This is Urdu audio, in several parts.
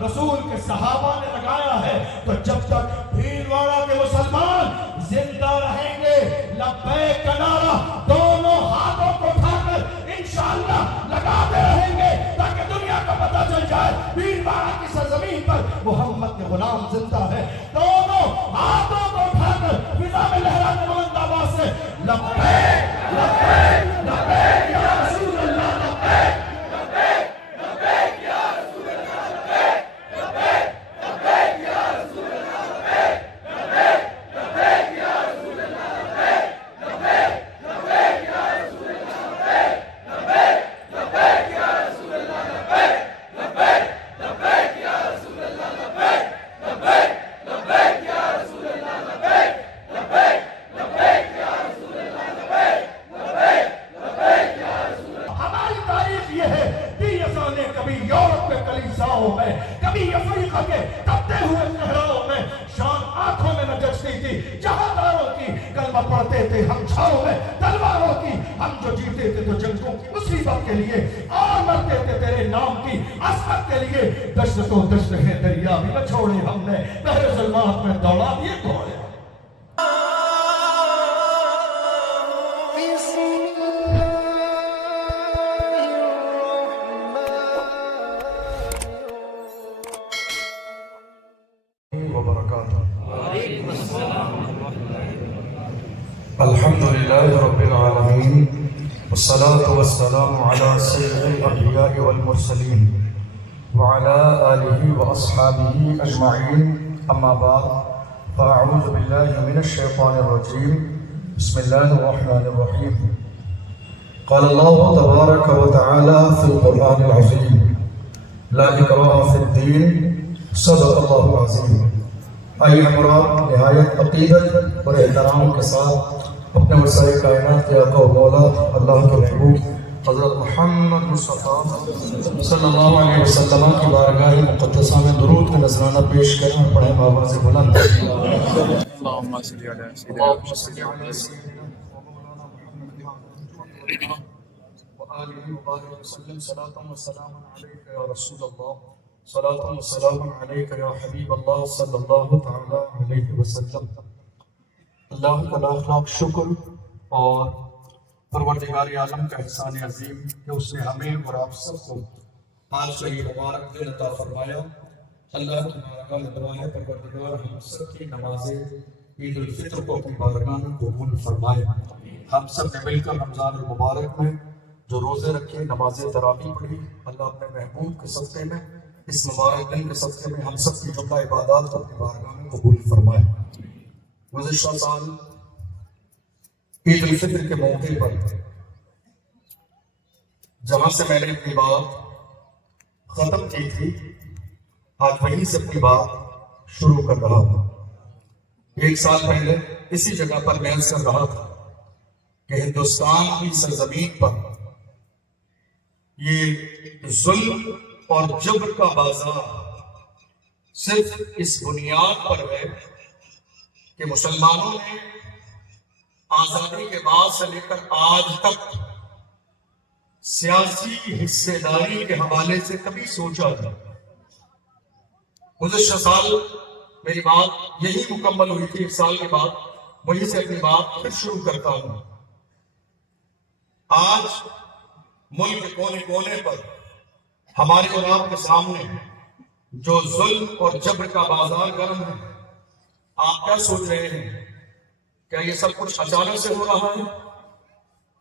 رسول کے صحابہ نے لگایا ہے، تو جب تک بھیلواڑہ کے مسلمان زندہ رہیں گے لبیک کا نعرہ دونوں ہاتھوں کو اٹھا کر انشاءاللہ لگاتے رہیں گے، تاکہ دنیا کو پتہ چل جائے بھیلواڑہ کی سرزمین پر محمد کے غلام زندہ ہے۔ دونوں ہاتھوں کو اٹھا کر فضا میں لہرانے بلند آواز سے لبیک لبیک لبیک یا رسول اللہ، لبیک لبیک لبیک یا رسول اللہ، لبیک لبیک لبیک یا رسول اللہ، لبیک لبیک لبیک یا رسول اللہ، لبیک لبیک لبیک یا رسول اللہ، لبیک لبیک یا رسول اللہ، لبیک لبیک لبیک یا رسول اللہ، لبیک لبیک لبیک یا رسول اللہ، لبیک لبیک لبیک یا رسول اللہ، لبیک لبیک لبیک یا رسول اللہ۔ ہماری تاریخ یہ ہے کہ یسوع نے کبھی یورپ کے کلیساؤں میں، کبھی افریقہ کے تپتے ہوئے صحراؤں میں شان آنکھوں میں نہ جچتی تھی، جہاداروں کی کلمہ پڑھتے تھے ہم چھاؤں میں تلواروں کی، ہم جو جیتے تھے تو جنگوں کی مصیبت کے لیے اور مرتے تھے تیرے نام کی عظمت کے لیے، دشت و دشت ہے دریا بھی نہ چھوڑے ہم نے، بحر ظلمات میں دوڑا دیے گھوڑے۔ الحمدللہ رب العالمین، والصلاة والسلام علی سید الانبیاء والمرسلین وعلی آلہ واصحابہ اجمعین، اما بعد فاعوذ باللہ من الشیطان الرجیم، بسم اللہ الرحمن الرحیم۔ قال اللہ تبارک و تعالی فی القرآن العظیم، لا اکراہ فی الدین، صدق اللہ العظیم۔ آئیے ہمارا نہایت عقیدت اور احترام کے ساتھ اپنے وسائل کائنات کے آقا و مولا اللہ کے محبوب حضرت محمد مصطفیٰ صلی اللہ علیہ وسلم کی بارگاہ مقدسہ میں درود کا نذرانہ پیش کریں اور پڑھیں آواز بلند۔ اللہم صلی علی سیدنا وآلہ وبارک وسلم، صلاۃ و سلام علیک یا رسول اللہ، صلاۃ و سلام علیک یا حبیب اللہ صلی اللہ تعالی علیہ وسلم۔ اللہ کا لاکھ لاکھ شکر اور پروردگار عالم کا احسان عظیم کہ اس نے ہمیں اور آپ سب کو آج کا یہ مبارک دن عطا فرمایا۔ اللہ کی بارگاہ میں دعا ہے پروردگار ہم سب کی نماز عید الفطر کو اپنی بارگاہ میں قبول فرمائے۔ ہم سب نے مل کر رمضان المبارک میں جو روزے رکھے، نماز تراویح پڑھی، اللہ اپنے محبوب کے صدقے میں اس مبارک دن کے صدقے میں ہم سب کی جملہ عبادات کو اپنی بارگاہ میں قبول فرمائے۔ گزشتہ سال عید الفطر کے موقع پر جہاں سے میں نے اپنی بات ختم کی تھی، آج وہیں سے اپنی بات شروع کر رہا ہوں۔ ایک سال پہلے اسی جگہ پر میں عرض کر رہا تھا کہ ہندوستان کی سرزمین پر یہ ظلم اور جبر کا بازار صرف اس بنیاد پر ہے کہ مسلمانوں نے آزادی کے بعد سے لے کر آج تک سیاسی حصے داری کے حوالے سے کبھی سوچا نہیں۔ گزشتہ سال میری بات یہی مکمل ہوئی تھی، ایک سال کے بعد وہیں سے اپنی بات پھر شروع کرتا ہوں۔ آج ملک کے کونے کونے پر ہمارے اور آپ کے سامنے جو ظلم اور جبر کا بازار گرم ہے، آپ کیا سوچ رہے ہیں؟ کیا یہ سب کچھ اچانک سے ہو رہا ہے؟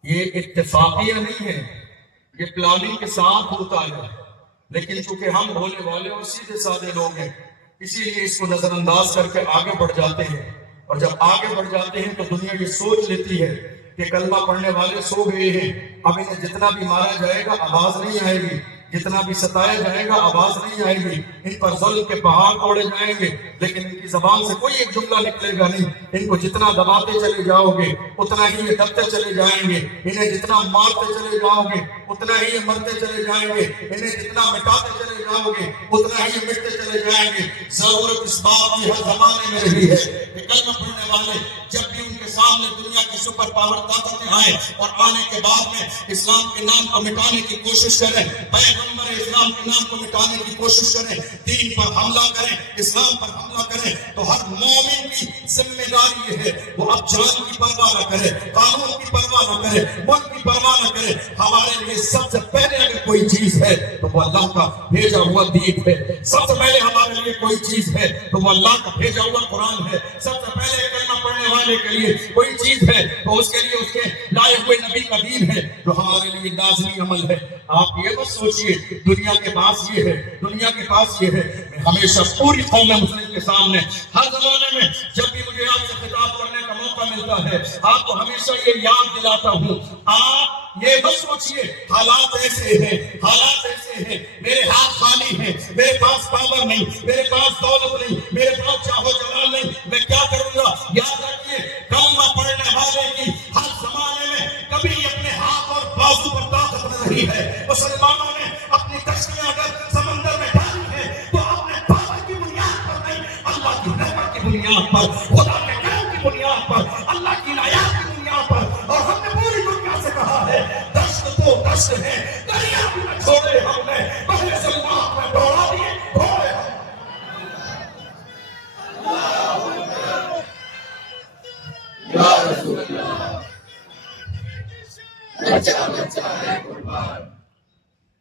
یہ اتفاقیہ نہیں ہے، یہ پلاننگ کے ساتھ ہوتا ہے، لیکن چونکہ ہم بھولے والے اور سیدھے سادے لوگ ہیں، اسی لیے اس کو نظر انداز کر کے آگے بڑھ جاتے ہیں، اور جب آگے بڑھ جاتے ہیں تو دنیا یہ سوچ لیتی ہے کہ کلمہ پڑھنے والے سو گئے ہیں، اب انہیں جتنا بھی مارا جائے گا آواز نہیں آئے گی، جتنا بھی ستایا جائے گا آواز نہیں آئے گی، ان پر ظلم کے پہاڑ توڑے جائیں گے، لیکن ان کی زبان سے کوئی ایک جملہ نکلے گا نہیں۔ ان کو جتنا دباتے چلے جاؤ گے اتنا ہی یہ دبتے چلے جائیں گے، انہیں جتنا مارتے چلے جاؤ گے اتنا ہی یہ مرتے چلے جائیں گے، انہیں جتنا مٹاتے چلے جاؤ گے اتنا ہی یہ مٹتے چلے جائیں گے۔ ضرورت اس بات کی ہر زمانے میں رہی ہے کہ کلمہ پڑھنے والے جب بھی ان کے سامنے دنیا کی سپر پاور طاقتیں آئیں اور آنے کے بعد میں اسلام کے نام کو مٹانے کی کوشش کریں، پیغمبر اسلام کے نام کو مٹانے کی کوشش کریں، دین پر حملہ کریں، اسلام پر حملہ کریں، تو ہر مومن کی ذمہ داری یہ ہے وہ اب جان کی پرواہ نہ کرے، قانون کی پرواہ نہ کرے، ملک کی پرواہ نہ کرے۔ ہمارے لیے سب سے پہلے اگر کوئی چیز ہے تو وہ اللہ کا بھیجا ہوا دین ہے، سب سے پہلے ہمارے لیے کوئی چیز ہے تو وہ اللہ کا بھیجا ہوا قرآن ہے، سب سے پہلے کلمہ پڑھنے والے کے لیے کوئی چیز ہے تو اس کے لیے اس کے لائے ہوئے نبی کا دین ہے جو ہمارے لیے لازمی عمل ہے۔ آپ یہ مت سوچئے دنیا کے پاس یہ ہے، دنیا کے پاس یہ ہے۔ میں ہمیشہ پوری قوم مسلم کے سامنے ہر زمانے میں جب بھی مجھے آپ سے خطاب کرنے کا موقع ملتا ہے آپ کو ہمیشہ یہ یاد دلاتا ہوں، آپ یہ مت سوچئے حالات ایسے ہیں، حالات ایسے ہیں، میرے ہاتھ خالی ہیں، میرے پاس پاور نہیں، میرے پاس دولت نہیں، میرے پاس چاہو جلال نہیں، میں کیا کروں گا؟ یاد رکھیے کلمہ پڑھنے والے کی ہر زمانے میں کبھی اپنے ہاتھ اور بازو پر طاقت نہ رہی ہے۔ مسلمانوں نے اپنی کشتیاں اگر سمندر میں ڈالی ہیں تو اپنے پاور کی بنیاد پر نہیں، اللہ کی رحمت کی بنیاد پر، خدا کے کرم کی بنیاد پر، اللہ کی عنایات کی بنیاد پر۔ اور ہم نے پوری دنیا سے کہا ہے دشت تو دشت ہے، دریا بھی نہ چھوڑے ہم نے، پہلے سلمان میں دوڑا دیے گھوڑے ہم۔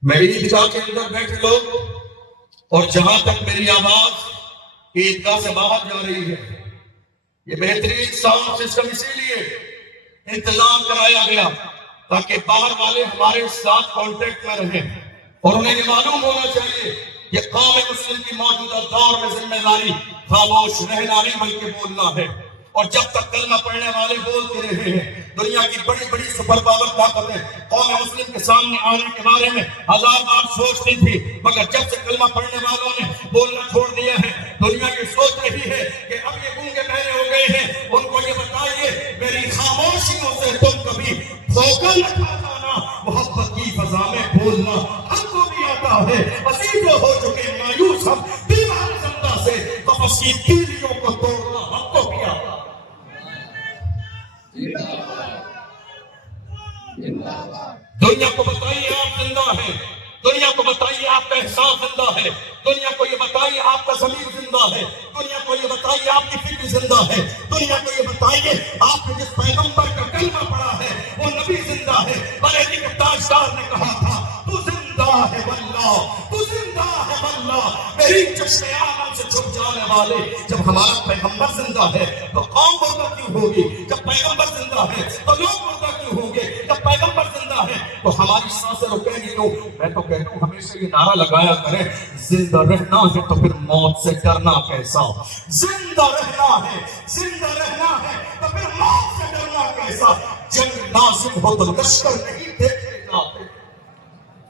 میری عیدگاہ کے اندر بیٹھے لوگ اور جہاں تک میری آواز عیدگاہ سے باہر جا رہی ہے، یہ بہترین ساؤنڈ سسٹم اسی لیے انتظام کرایا گیا تاکہ باہر والے ہمارے ساتھ کانٹیکٹ میں رہیں اور انہیں یہ معلوم ہونا چاہیے کہ قوم مسلم کی موجودہ دور میں ذمہ داری خاموش رہنا نہیں بلکہ بولنا ہے۔ اور جب تک کلمہ پڑھنے والے بولتے رہے ہیں دنیا کی بڑی بڑی سپر پاور طاقتیں قوم مسلم کے سامنے آنے کے بارے میں ہزار بار سوچتی تھی، مگر جب سے کلمہ پڑھنے والوں نے بولنا چھوڑ دیا ہے دنیا یہ سوچ رہی ہے کہ اب یہ گونگے بہرے ہو گئے ہیں، ان کو یہ بتائیے میری خاموشیوں سے تم کبھی دھوکہ نہ کھا جانا، محبت کی فضا میں بولنا ہم کو بھی آتا ہے، عزیزوں ہو چکے مایوس ہم دیوار زندہ سے، قفس کی تیریوں کو توڑنا ہم کو بھی آتا ہے۔ دنیا کو بتائیے آپ زندہ ہیں، دنیا کو بتائیے آپ کا احساس زندہ ہے، دنیا کو یہ بتائیے آپ کا ضمیر زندہ ہے، دنیا کو یہ بتائیے آپ کی فکر زندہ ہے، دنیا کو یہ بتائیے آپ نے جس پیغمبر کا کلمہ پڑھا ہے وہ نبی زندہ ہے۔ بریلی کے تاجدار نے کہا تھا تو زندہ ہے واللہ، تو زندہ ہے واللہ، میری چشم آدم سے چھپ جانے والے۔ جب ہمارا پیغمبر زندہ ہے تو قوم مردہ کیوں ہوگی؟ جب پیغمبر زندہ ہے تو لوگ مردہ کیوں ہوں گے؟ جب پیغمبر زندہ ہے تو ہماری سانسیں رکیں گی کیوں؟ میں تو کہتا ہوں ہمیشہ یہ نعرہ لگایا کریں زندہ رہنا ہے تو پھر موت سے ڈرنا کیسا؟ زندہ رہنا ہے، زندہ رہنا ہے تو پھر موت سے ڈرنا کیسا؟ جنگ نازم ہو تو لشکر نہیں دیکھے جاتے،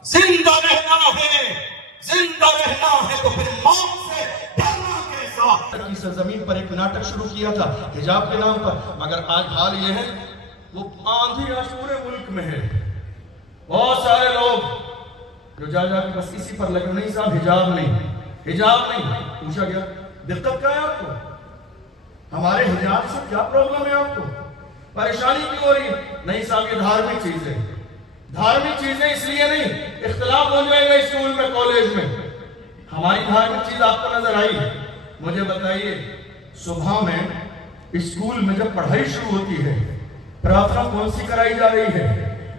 زندہ رہنا ہے، زندہ رہنا ہے تو پھر موت سے ڈرنا کیسا؟ کی سرزمین پر ایک ناٹک شروع کیا تھا حجاب کے نام پر، مگر آج حال یہ ہے وہ آندھی آج پورے ملک میں ہے۔ بہت سارے لوگ جو جا کے بس اسی پر لگے، نہیں صاحب حجاب نہیں، حجاب نہیں۔ پوچھا گیا دقت کیا ہے آپ کو؟ ہمارے حجاب سے کیا پرابلم ہے آپ کو؟ پریشانی کیوں ہو رہی ہے؟ نہیں صاحب یہ دھارمک چیز ہے۔ دھارمک چیزیں اس لیے نہیں، اختلاف ہو جائے گا اسکول میں کالج میں۔ ہماری دھارمک چیز آپ کو نظر آئی؟ مجھے بتائیے صبح میں اسکول میں جب پڑھائی شروع ہوتی ہے پرارتھنا کون سی کرائی جا رہی ہے؟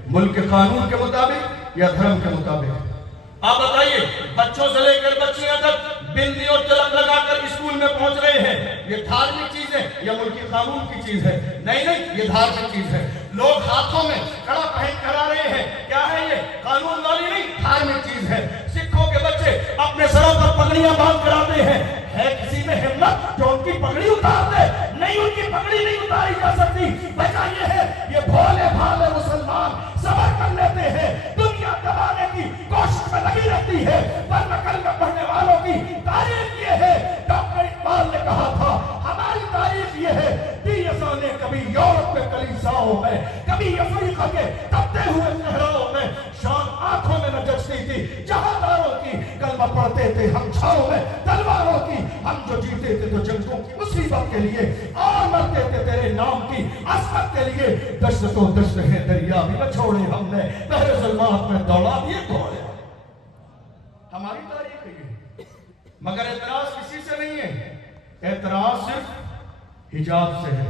ملک کے قانون کے مطابق یا دھرم کے مطابق؟ آپ بتائیے بچوں سے لے کر بچیاں تک بندی اور تلک لگا کر اسکول میں پہنچ رہے ہیں، یہ دھارمک چیز ہے یا ملکی قانون کی چیز ہے؟ نہیں نہیں، یہ دھارمک چیز ہے۔ لوگ ہاتھوں میں کڑا پہن کر آ رہے ہیں، کیا ہے یہ؟ قانون والی نہیں، دھارمک چیز ہے۔ سکھوں کے بچے اپنے سروں پر پگڑیاں باندھ کر آتے ہیں، ہے کسی میں ہمت جو ان کی پگڑی اتار دے؟ نہیں، ان کی پگڑی نہیں اتاری جا سکتی۔ وجہ یہ ہے یہ بھولے بھالے مسلمان صبر کر لیتے ہیں، دنیا دبانے کی کوشش میں لگی رہتی ہے، ورنہ کلمہ پڑھنے والوں کی تاریخ یہ ہے۔ ڈاکٹر اقبال نے کہا تھا ہماری تاریخ یہ ہے کہ یسوع نے کبھی یورپ کے کلیساؤں میں، کبھی افریقہ کے تپتے ہوئے صحراؤں میں شام آنکھوں میں نہ جچ شکستی تھی جہانداروں کی، کلمہ پڑھتے تھے ہم چھاؤں میں تلواروں کی، ہم جو جیتے تھے تو جنگوں کی مصیبت کے لیے اور مرتے تھے تیرے نام کی عظمت کے لیے، دشت تو دشت ہے دریا بھی نہ چھوڑے ہم نے، بحر ظلمات میں دوڑا دیے گھوڑے۔ ہماری تاریخ ہے یہ، مگر اعتراض کسی سے نہیں ہے، اعتراض صرف حجاب سے ہے،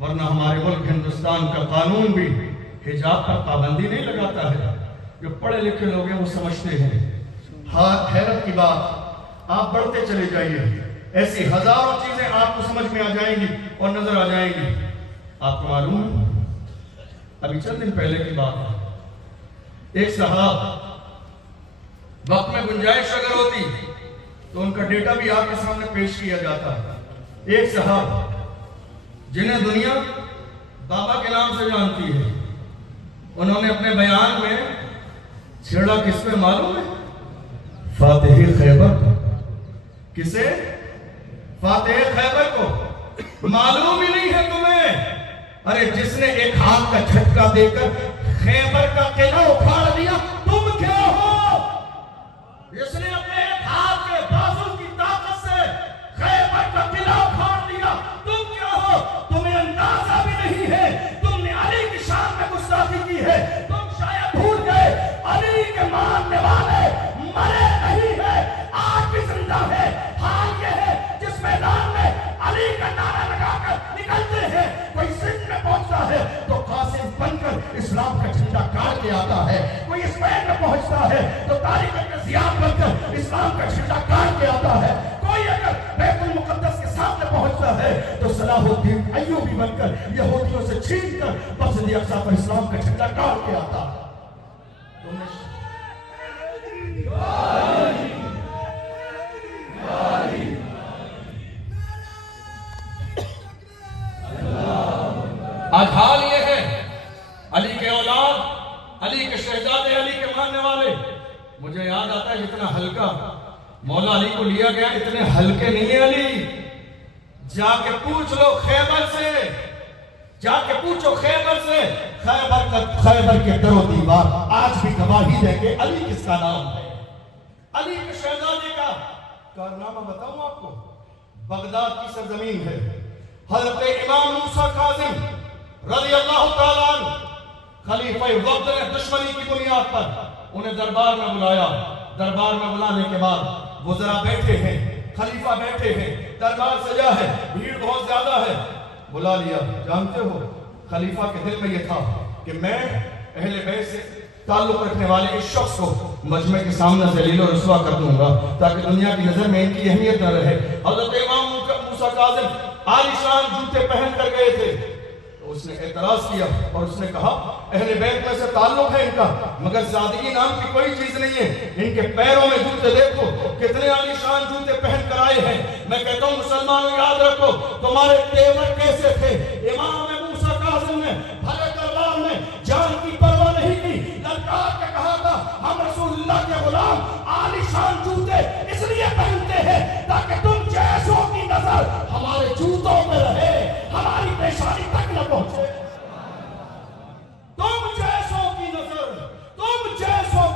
ورنہ ہمارے ملک ہندوستان کا قانون بھی حجاب پر پابندی نہیں لگاتا ہے۔ جو پڑھے لکھے لوگ ہیں وہ سمجھتے ہیں۔ حیرت کی بات، آپ بڑھتے چلے جائیے، ایسی ہزاروں چیزیں آپ کو سمجھ میں آ جائیں گی اور نظر آ جائیں گی۔ آپ کو معلوم ہے ابھی چند دن پہلے کی بات ہے، ایک صاحب وقت میں گنجائش اگر ہوتی تو ان کا ڈیٹا بھی آپ کے سامنے پیش کیا جاتا ہے۔ ایک صاحب جنہیں دنیا بابا کے نام سے جانتی ہے، انہوں نے اپنے بیان میں چھیڑا کس پہ معلوم ہے؟ فاتح خیبر کو۔ کسے؟ فاتح خیبر کو۔ معلوم ہی نہیں ہے تمہیں؟ ارے جس نے ایک ہاتھ کا جھٹکا دے کر خیبر کا قلعہ اکھاڑ دیا، تم کیا ہو؟ جس نے اپنے ایک ہاتھ کے بازو کی طاقت سے خیبر کا قلعہ اکھاڑ دیا، تم کیا ہو؟ تمہیں اندازہ بھی نہیں ہے، تم نے علی کی شان میں گستاخی کی ہے، تم شاید بھول گئے علی کے ماننے والے مرے نہیں ہیں، آج بھی زندہ ہے۔ حال یہ ہے جس میدان میں علی کا نعرہ لگا کر نکلتے ہیں، کوئی سندھ میں پہنچتا ہے تو قاسم بن کر اسلام کا جھنڈا گاڑ کے آتا ہے، کوئی اسپین میں پہنچتا ہے تو طارق بن زیاد بن کر اسلام کا جھنڈا گاڑ کے آتا ہے، کوئی اگر بیت المقدس کے سامنے پہنچتا ہے تو صلاح الدین ایوبی بن کر یہودیوں سے چھین کر مسجد اقصی پر اسلام کا جھنڈا گاڑ کے آتا ہے۔ آج حال یہ ہے، علی کے اولاد، علی کے شہزادے، علی کے ماننے والے، مجھے یاد آتا ہے جتنا ہلکا مولا علی کو لیا گیا اتنے ہلکے نہیں ہیں علی۔ جا کے پوچھ لو خیبر سے، جا کے پوچھو خیبر سے، خیبر کے در و دیوار آج بھی گواہی دیں گے علی کس کا نام ہے۔ علی کے شہزادے کا کارنامہ بتاؤں آپ کو، بغداد کی سرزمین ہے، حضرت امام موسیٰ کاظم رضی اللہ تعالیٰ عنہ خلیفہ وقت نے دشمنی کی بنیاد پر انہیں دربار میں بلایا۔ دربار میں بلانے کے بعد وزراء بیٹھے ہیں، خلیفہ بیٹھے ہیں، دربار سجا ہے، بھیڑ بہت زیادہ ہے، بلا لیا۔ جانتے ہو خلیفہ کے دل میں یہ تھا کہ میں اہل بیت سے تعلق رکھنے والے اس شخص کو مجمع کے سامنے ذلیل و رسوا کر دوں گا تاکہ دنیا کی نظر میں ان کی اہمیت نہ رہے۔ حضرت امام موسیٰ کاظم عالیشان جوتے پہن کر گئے تھے تو اس نے اعتراض کیا اور اس نے کہا اہل بیت میں سے تعلق ہے ان کا، مگر زادگی نام کی کوئی چیز نہیں ہے۔ ان کے پیروں میں جوتے دیکھو کتنے عالیشان جوتے پہن کر آئے ہیں۔ میں کہتا ہوں مسلمانوں یاد رکھو تمہارے تیور کیسے تھے۔ امام موسیٰ کاظم نے بھرے دربار میں جان کی پرواہ نہیں کی، للکار کے کہا تھا ہم رسول اللہ کے غلام عالیشان جوتے اس لیے پہنتے ہیں تاکہ تم جیسوں کی نظر ہمارے جوتوں میں رہے، ہماری پیشانی تک نہ پہنچے۔ تم جیسوں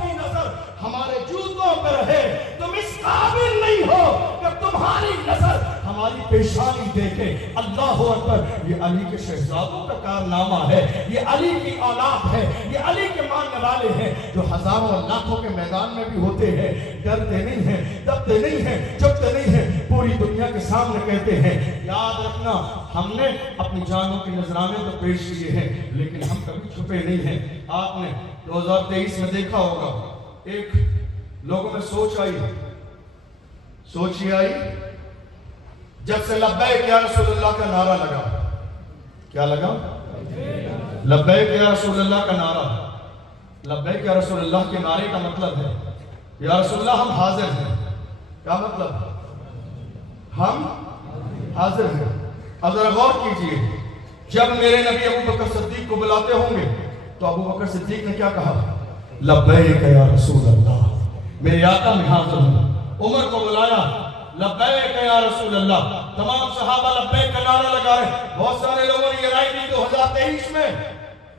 کی نظر ہمارے جوتوں پہ رہے، تم اس قابل نہیں ہو کہ تمہاری نظر ہماری پیشانی دیکھے۔ اللہ اکبر، یہ علی کے شہزادوں کا کارنامہ ہے، یہ علی کی اولاد ہے، یہ علی کے ماننے والے ہیں جو ہزاروں لاکھوں کے میدان میں بھی ہوتے ہیں، ڈرتے نہیں ہیں، دبتے نہیں ہیں، جھکتے نہیں ہیں، پوری دنیا کے سامنے کہتے ہیں۔ یاد رکھنا ہم نے اپنی جانوں کے نذرانے تو پیش کیے ہیں لیکن ہم کبھی چھپے نہیں ہیں۔ آپ نے 2023 میں دیکھا ہوگا ایک لوگوں میں سوچ یہ آئی جب سے لبیک یا رسول اللہ کا نعرہ لگا۔ کیا لگا؟ لبیک یا رسول اللہ کا نعرہ۔ لبیک یا رسول اللہ کے نعرے کا مطلب ہے یا رسول اللہ ہم حاضر ہیں۔ کیا مطلب؟ ہم حاضر ہیں۔ اب ذرا غور کیجئے، جب میرے نبی ابو بکر صدیق کو بلاتے ہوں گے تو ابو بکر صدیق نے کیا کہا؟ لبیک یا رسول اللہ، میرے آقا میں حاضر ہوں۔ عمر کو بلایا، لبیک یا رسول اللہ، تمام صحابہ لبیک کا نعرہ لگا رہے۔ بہت سارے لوگوں نے یہ رائے دی 2023 میں،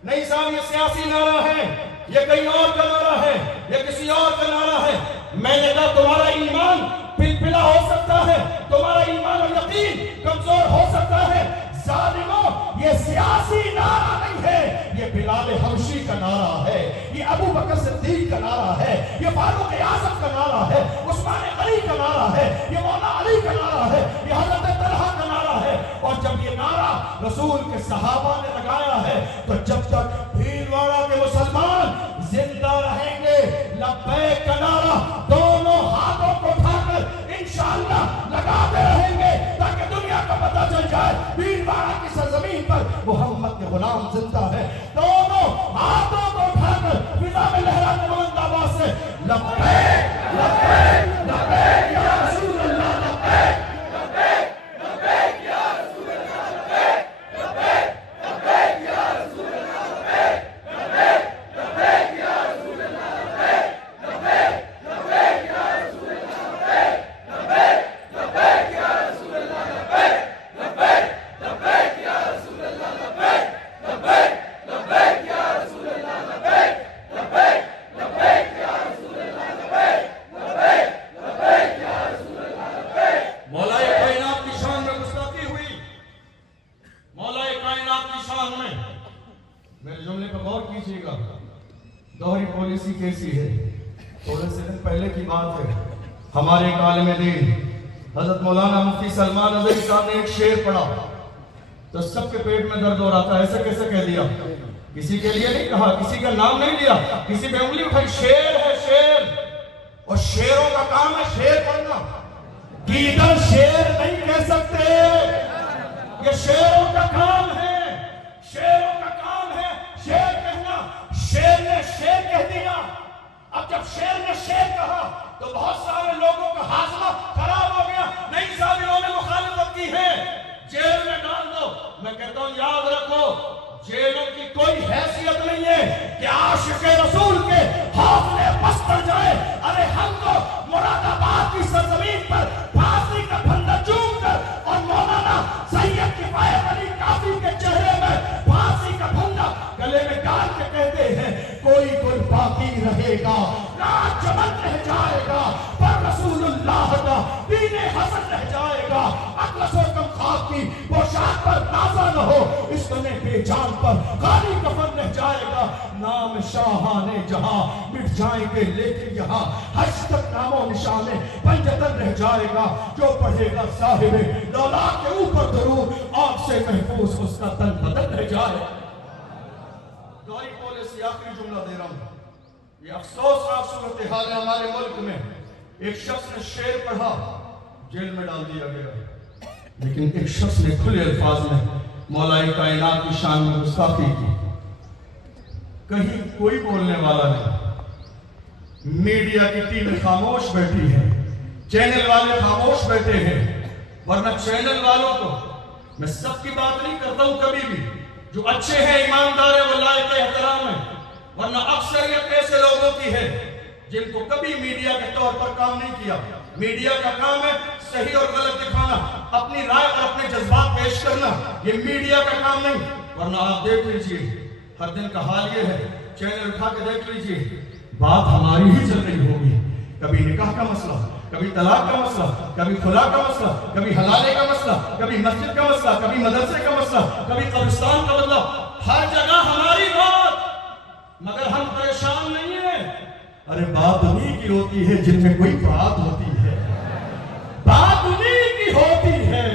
نہیں صاحب یہ سیاسی نعرہ ہے، یہ کہیں اور کا نعرہ ہے، یہ کسی اور کا نعرہ ہے۔ میں نے کہا تمہارا ایمان پلپلا ہو سکتا ہے، تمہارا ایمان اور یقین کمزور ہو سکتا ہے، ظالموں یہ سیاسی نعرہ نہیں ہے، یہ بلال حبشی کا نعرہ ہے، یہ ابو بکر صدیق کا نعرہ ہے، یہ فاروق اعظم کا نعرہ ہے، عثمان غنی کا نعرہ ہے، یہ مولا علی کا نعرہ ہے، یہ حضرت طلحہ کا نعرہ ہے۔ اور جب یہ نعرہ رسول کے صحابہ نے لگایا ہے تو جب تک بھیلواڑہ کے مسلمان زندہ رہیں گے لبیک کا نعرہ دونوں ہاتھوں کو اٹھا کر انشاءاللہ لگاتے رہیں گے تاکہ دنیا کو پتہ چل جائے بھیلواڑہ کی سرزمین پر محمد کے غلام زندہ ہے۔ دونوں ہاتھوں کو اٹھا کر فضا میں لہراتے بلند آواز سے لبیک لبیک لبیک یا رسول اللہ، لبیک لبیک لبیک یا رسول اللہ، لبیک لبیک لبیک یا رسول اللہ، لبیک لبیک لبیک یا رسول اللہ، لبیک لبیک لبیک یا رسول اللہ، لبیک لبیک یا رسول اللہ، لبیک لبیک یا رسول اللہ، لبیک لبیک یا رسول اللہ، لبیک لبیک یا رسول اللہ، لبیک لبیک یا رسول اللہ، لبیک۔ مولا کائنات کی شان میں گستاخی ہوئی، مولا کائنات کی شان میں۔ میرے جملے پر غور کیجیے گا، دوہری پالیسی کیسی ہے۔ تھوڑے سے دن پہلے کی بات ہے، ہمارے ایک عالم دین حضرت مولانا مفتی سلمان اظہری صاحب نے ایک شعر پڑھا تو سب کے پیٹ میں درد ہو رہا تھا۔ ایسے کیسے کہہ دیا؟ کسی کے لیے نہیں کہا، کسی کا نام نہیں لیا، کسی پہ انگلی اٹھائی، شعر ہے شعر، اور شعروں کا کام ہے شعر پڑھنا، گیدڑ شعر نہیں کہہ سکتے، یہ شعروں کا کام ہے، شعروں کا کام ہے شعر کہنا۔ شعر نے شعر کہہ دیا، اب جب شعر نے شعر کہا تو بہت سارے لوگوں کا حاصلہ خراب ہو گیا، نئی ظالموں نے مخالفت کی ہے، جیل میں ڈال دو۔ میں کہتا ہوں یاد رکھو جیلوں کی کوئی حیثیت نہیں ہے کہ عاشق رسول کے حوصلے پست کر جائے۔ ارے ہم تو مراد آباد کی سرزمین پر پھانسی کا پھندا چوم کر اور مولانا سید کفایت علی کافی کے چہرے میں پھانسی کا پھندا گلے میں ڈال کے کہتے ہیں کوئی گل باقی رہے گا نہ چمن رہ جائے گا پر رسول اللہ کا دین حسن رہ جائے گا۔ اطلس و کم خواب کی پوشاک پر نازا نہ ہو، اس تنے بے جان پر خالی کفن رہ جائے گا۔ نام شاہان جہاں مٹ جائیں گے لیکن یہاں حج تک نام و نشان پنجتن رہ جائے گا۔ جو پڑھے گا صاحب لولا کے اوپر درود آنکھ سے محفوظ اس کا تن بدن رہ جائے۔ دوہری پالیسی آخری جملہ دے رہا ہوں۔ یہ افسوسناک صورتحال ہے ہمارے ملک میں، ایک شخص نے شعر پڑھا جیل میں ڈال دیا گیا، لیکن ایک شخص نے کھلے الفاظ میں مولا کائنات کی شان میں گستاخی کی۔ کہیں کوئی بولنے والا نہیں، میڈیا کی ٹیم خاموش بیٹھی ہے، چینل والے خاموش بیٹھے ہیں، ورنہ چینل والوں کو میں سب کی بات نہیں کرتا ہوں کبھی بھی، جو اچھے ہیں ایماندار ہیں وہ لائق احترام ہیں، ورنہ اکثریت ایسے لوگوں کی ہے جن کو کبھی میڈیا کے طور پر کام نہیں کیا۔ میڈیا کا کام ہے صحیح اور غلط دکھانا، اپنی رائے اور اپنے جذبات پیش کرنا، یہ میڈیا کا کام نہیں۔ ورنہ آپ دیکھ لیجئے ہر دن کا حال یہ ہے، چینل اٹھا کے دیکھ لیجئے بات ہماری ہی چل رہی ہوگی، کبھی نکاح کا مسئلہ، کبھی طلاق کا مسئلہ، کبھی خلا کا مسئلہ، کبھی حلالے کا مسئلہ، کبھی مسجد کا مسئلہ، کبھی مدرسے کا مسئلہ، کبھی قبرستان کا مسئلہ، ہر جگہ ہماری بات، مگر ہم پریشان نہیں ہیں۔ ارے بات انہی کی ہوتی ہے جن میں کوئی بات ہوتی ہے، بات انہی کی ہوتی ہے،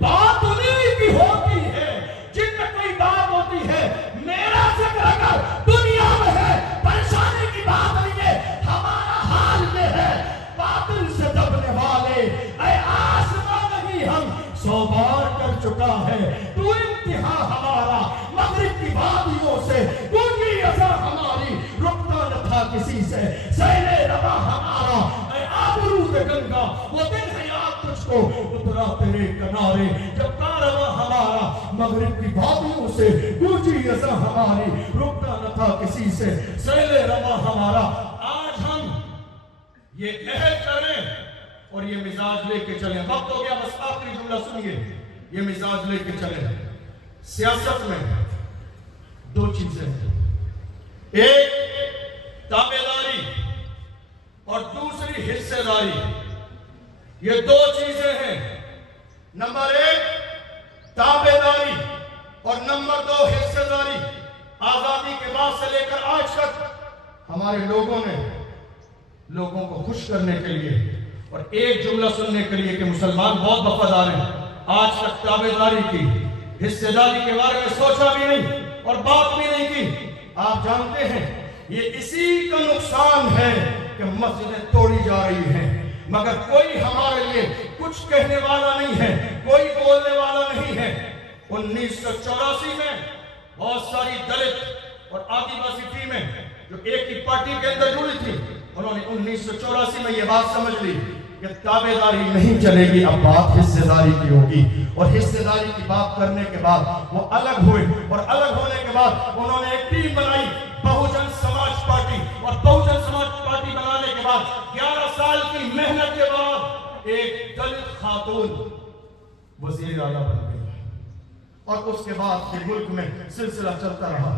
بات انہی کی ہوتی ہے جن میں کوئی بات ہوتی ہے۔ میرا ذکر اگر دنیا میں ہے پریشانی کی بات نہیں ہے، ہمارا حال یہ ہے باطل سے دبنے والے اے آسمان نہیں ہم 100 بار کر چکا ہے تو انتہا ہمارا مغرب کی وادیوں سے گونجی اثر ہماری رکتا نہ تھا کسی سے سیلے روا ہمارا اے آبرود گنگا وہ دن ہے یاد تجھ کو اترا تیرے کنارے جب کارواں ہمارا مغرب کی وادیوں سے گونجی اثر ہماری رکتا نہ تھا کسی سے سیلے روا ہمارا۔ آج ہم یہ عہد کریں اور یہ مزاج لے کے چلیں، وقت ہو گیا بس آخری جملہ سنیے، یہ مزاج لے کے چلیں۔ سیاست میں دو چیزیں ہیں، ایک تابعداری اور دوسری حصے داری، یہ دو چیزیں ہیں۔ نمبر 1 تابعداری اور نمبر 2 حصے داری۔ آزادی کے بعد سے لے کر آج تک ہمارے لوگوں نے لوگوں کو خوش کرنے کے لیے اور ایک جملہ سننے کے لیے کہ مسلمان بہت وفادار ہیں، آج تک تابعداری کی، حصے داری کے بارے میں سوچا بھی نہیں اور بات بھی نہیں کی۔ آپ جانتے ہیں یہ اسی کا نقصان ہے کہ مسجدیں توڑی جا رہی ہیں، مگر کوئی ہمارے لیے کچھ کہنے والا نہیں ہے، کوئی بولنے والا نہیں ہے۔ 1984 میں بہت ساری دلت اور آدیواسی ٹیمیں جو ایک ہی پارٹی کے اندر جڑی تھی، انہوں نے 1984 میں یہ بات سمجھ لی کہ تابعداری نہیں چلے گی، اب بات حصے داری کی ہوگی، اور حصے داری کی بات کرنے کے بعد وہ الگ ہوئے، اور الگ ہونے کے بعد انہوں نے ایک ٹیم بنائی بہوجن سماج پارٹی، اور بہوجن سماج پارٹی بنانے کے بعد 11 سال کی محنت کے بعد ایک دلت خاتون وزیر اعلیٰ بن گئی، اور اس کے بعد یہ ملک میں سلسلہ چلتا رہا۔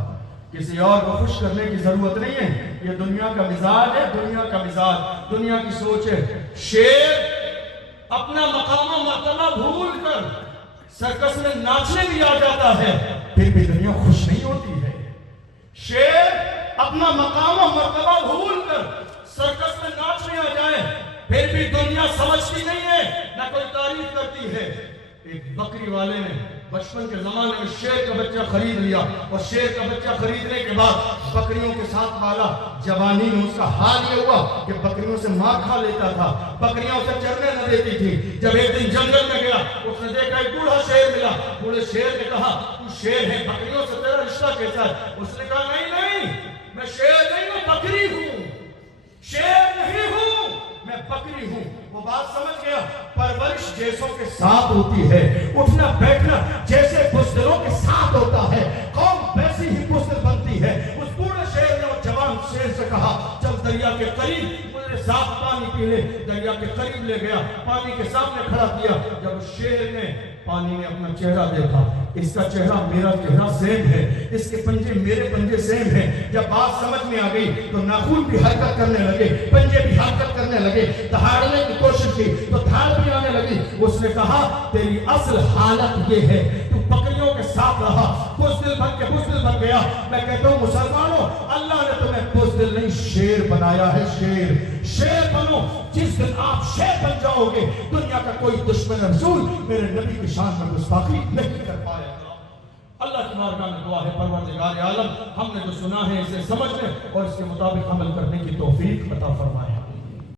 کسی اور کو خوش کرنے کی ضرورت نہیں ہے، یہ دنیا کا مزاج ہے، دنیا کا مزاج، دنیا کی سوچ ہے۔ شیر اپنا مقام و مرتبہ بھول کر سرکس میں ناچنے بھی آ جاتا ہے، پھر بھی دنیا خوش نہیں ہوتی ہے۔ شیر اپنا مقام و مرتبہ بھول کر سرکس میں ناچنے آ جائے، پھر بھی دنیا سمجھتی نہیں ہے، نہ کوئی تعریف کرتی ہے۔ ایک بکری والے نے بچپن کے زمانے میں شیر کا بچہ خرید لیا، اور شیر کا بچہ خریدنے کے بعد بکریوں کے ساتھ پالا۔ جوانی میں اس کا حال یہ ہوا کہ بکریوں سے مار کھا لیتا تھا، بکریاں اسے چرنے نہ دیتی تھی۔ جب ایک دن جنگل میں گیا، اس نے دیکھا ایک بوڑھا شیر ملا، بوڑھے شیر نے کہا تو شیر ہے، بکریوں سے تیرا رشتہ کیسا ہے؟ اس نے کہا نہیں میں شیر نہیں ہوں، بکری ہوں، شیر نہیں ہوں، میں بکری ہوں۔ وہ بات سمجھ گیا، پرورش جیسوں کے ساتھ ہوتی ہے، اٹھنا بیٹھنا جیسے بزدلوں کے ساتھ ہوتا ہے، قوم ویسی ہی بزدل بنتی ہے۔ اس بوڑھے شیر نے وہ جوان شیر سے کہا چل دریا کے قریب مجھے صاف پانی پی لے۔ دریا کے قریب لے گیا، پانی کے سامنے کھڑا کیا۔ جب اس شیر نے پانی میں اپنا چہرہ دیکھا، اس کا چہرہ میرا چہرہ سیم ہے، اس کے پنجے میرے پنجے سیم ہیں۔ جب بات سمجھ میں آ گئی تو ناخن بھی حرکت کرنے لگے، پنجے بھی حرکت کرنے لگے، دہاڑنے کی کوشش کی تو دھاڑ بھی آنے لگی۔ اس نے کہا تیری اصل حالت یہ ہے، تو بکریوں کے ساتھ رہا، بزدل بن کے بزدل بن گیا۔ میں کہتا ہوں مسلمانوں، اللہ نے تمہیں بزدل نہیں شیر بنایا ہے، شیر شیر بنو۔ جس دن آپ شیر بن جاؤ گے، دنیا کا کوئی دشمن رسول میرے نبی کی شان میں گستاخی نہیں کر پائے گا۔ اللہ کی بارگاہ میں دعا ہے پروردگار عالم ہم نے جو سنا ہے اسے سمجھنے اور اس کے مطابق عمل کرنے کی توفیق عطا فرمائے۔